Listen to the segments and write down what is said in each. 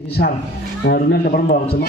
Isan, dunia depan bawang semua.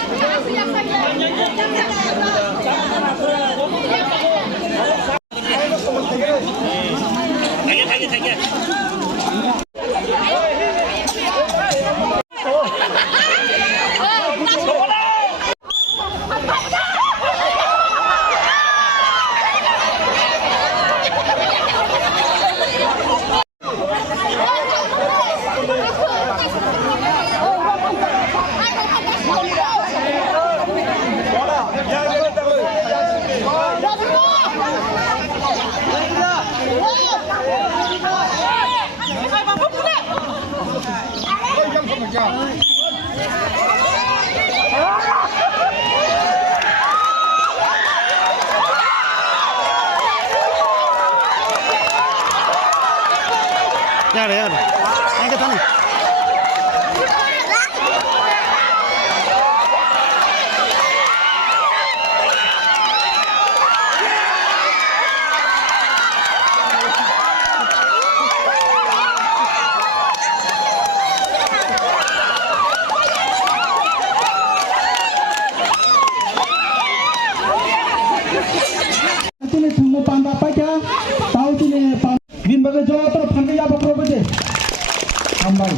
Yaar, angkat tangan. Ini semua pandai pakai, tahu ini bin bagai Jawa terus pandai apa properti, ambang,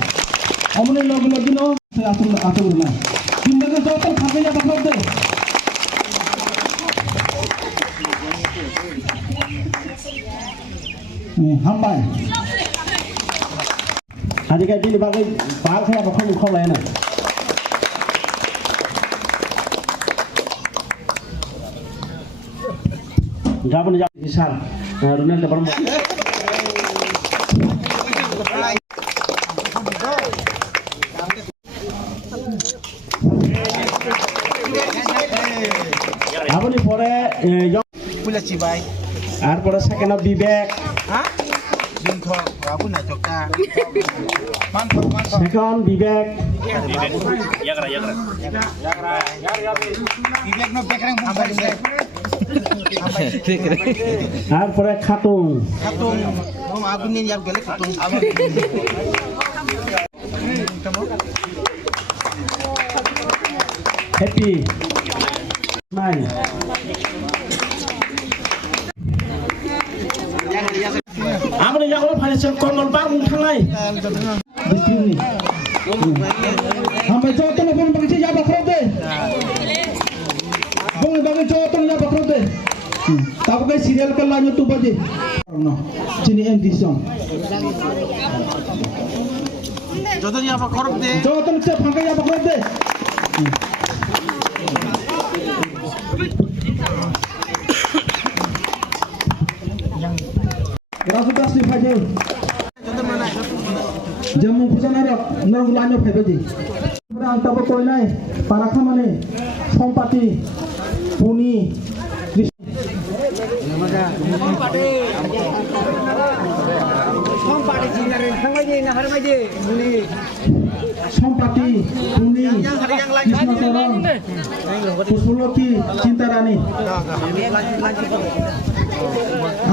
omne lagi no, saya atur na, bin bagai Jawa terus pandai apa properti, ambang, Hari kayak gini bagai saya apa kau lain Gak pernah jadi Isan, dunia depan bawang. Apa nih pore Pula cibai. আর পরে second of Bibek Hah? Bintang, aku nak cokak. Second Bibek Bibek no bekreng hambar ini. আর পরে Khatun Katung, mau aku ni yang gelek katung. Happy নাই আমরা যখন financial কমল বাগুন থানায় begini, sampai Jawa Tengah pun bagi siapa properti, bagi Jawa Tengah apa properti, tapi kayak serial kelanya tu baje, no, sini MD-song, Jodohnya apa korup deh? Jawa Tengah saya pakai apa properti. Rasutas di Fajr. Jamu Pusanarok, Narulanyo Febeji. Berang tapo koinai, para kamane, Sompati, Puni, Sompati, Puni, Krisnasaran, Pusuloki, Cintarani.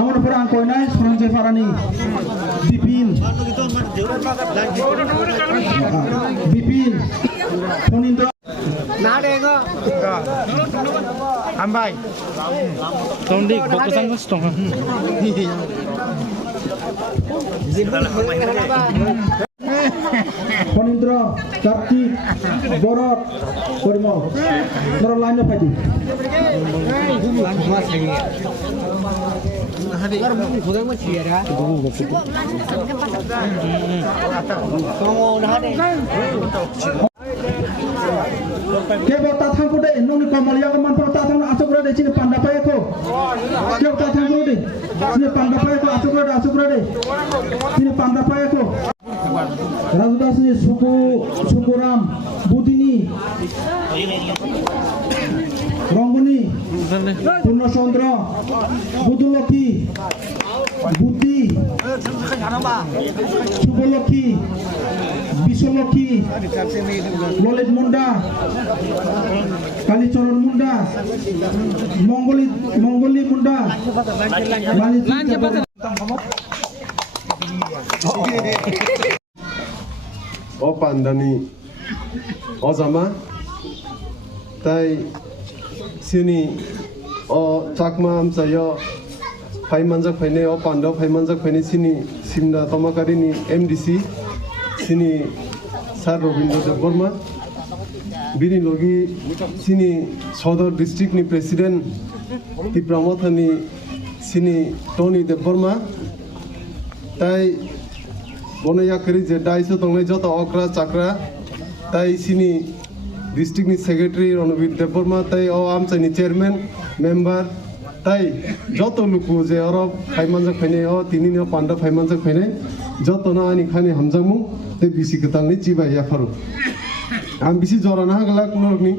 Amor perang koinai, Soranjay Farani, Bipin, Bipin, Ponindra. Nadega. Ambai. Tondik, bagus sangat strong. Ponindra, Kartik, Borot, Korimau, Narulanyo Febeji. Kebo tatang ko de nung kamalia ka man pa tatang asukra de sini pandapay ko. Kebo tatang ko de sini pandapay ko asukra de sini pandapay ko. Rajudas ni Sukuram Budini Ronguni Purna Chandra Budulaki Budi Suboloki Bisoloki Lolit Munda Kalicoron Munda Mongoli Munda Oh, Pandani. অজামা তাই সিনি ও চাকমা আমসায় ফাইমানজাক ফাইনে ও পান্ডাव ফাইমানজাক ফাইনে সিনি Simna তমাকারিনি MDC সিনি sir Rabindra Debbarma বিনি লগি সিনি সদর ডিস্ট্রিক্টনি president টিপ্রামথানি সিনি Tony Debbarma তাই বনয়াকরি যে দায়িত্ব দंनाय যত অকরা চাকরা তাই সিনি ডিস্ট্রিক্টনি secretary Ranbir Debbarma তাই ও আমসাইনি চেয়ারম্যান মেম্বার তাই যত লুকু যে অরব ফাইমানজাক ফাইনে ও তিনিনি পান্ডা ফাইমানজাক ফাইনে যত না আনি খানি হামজামু তে বিসি গতালনি চিবাই याफारो आं बिसि जराना हागला कुनरनि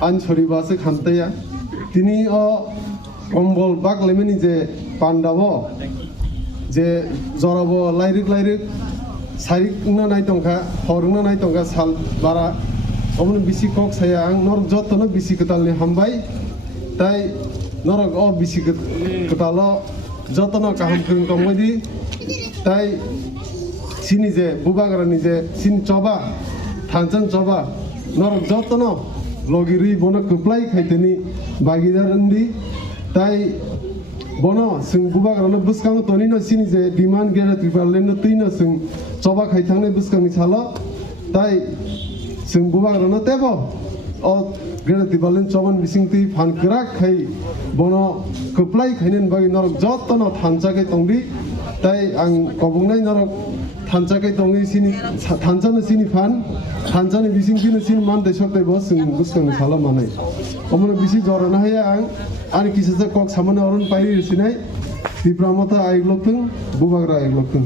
आन सरि बासे खामताया तिनि अ कम्बल बागलेमनि जे पान्डाव जे जराब लाइरिक लाइरिक सारिकना नाय दंखा हरना नाय दंखा साल बारा अमन बिसि कक साया आं नर जतनो बिसि गतालनि हामबाय ताई नरक अ बिसि गताल जतनो काहाम खिन कमदि ताई सिनि जे बुबाग्रानि जे सिन चबा थानचन चबा नरक जतनो लगिरि बनो कप्लाय खायतेनि बागिदार उन्दी ताई बनो जों बुबाग्रानो बुसकां तनिनो सिनि जे डिमान्ड गेरा त्रिपालेनो तैनो जों चबा खायथांने बुसकांनि साल ताई जों बुबाग्रानो तेबो अ गेरा त्रिपालेन चबन बिसिंति फानकरा खाय बनो कप्लाय खायनेन बागि नरक जतनो थानचाकै तंदि ताई आं कबुंनाय नरक थानचाकै दंनि सिनि थानचानो सिनि फान थानचानो बिसिंतिनो सिनि मान देशक बस जों बुसकांनि साल मानाय अमन बिसि जराना हाया आं आरो किसाजा कक सामाना अरन पाइरि रिसिनाय दिप्रामथा आइग्लकथों बुबाग्रा आइग्लकथों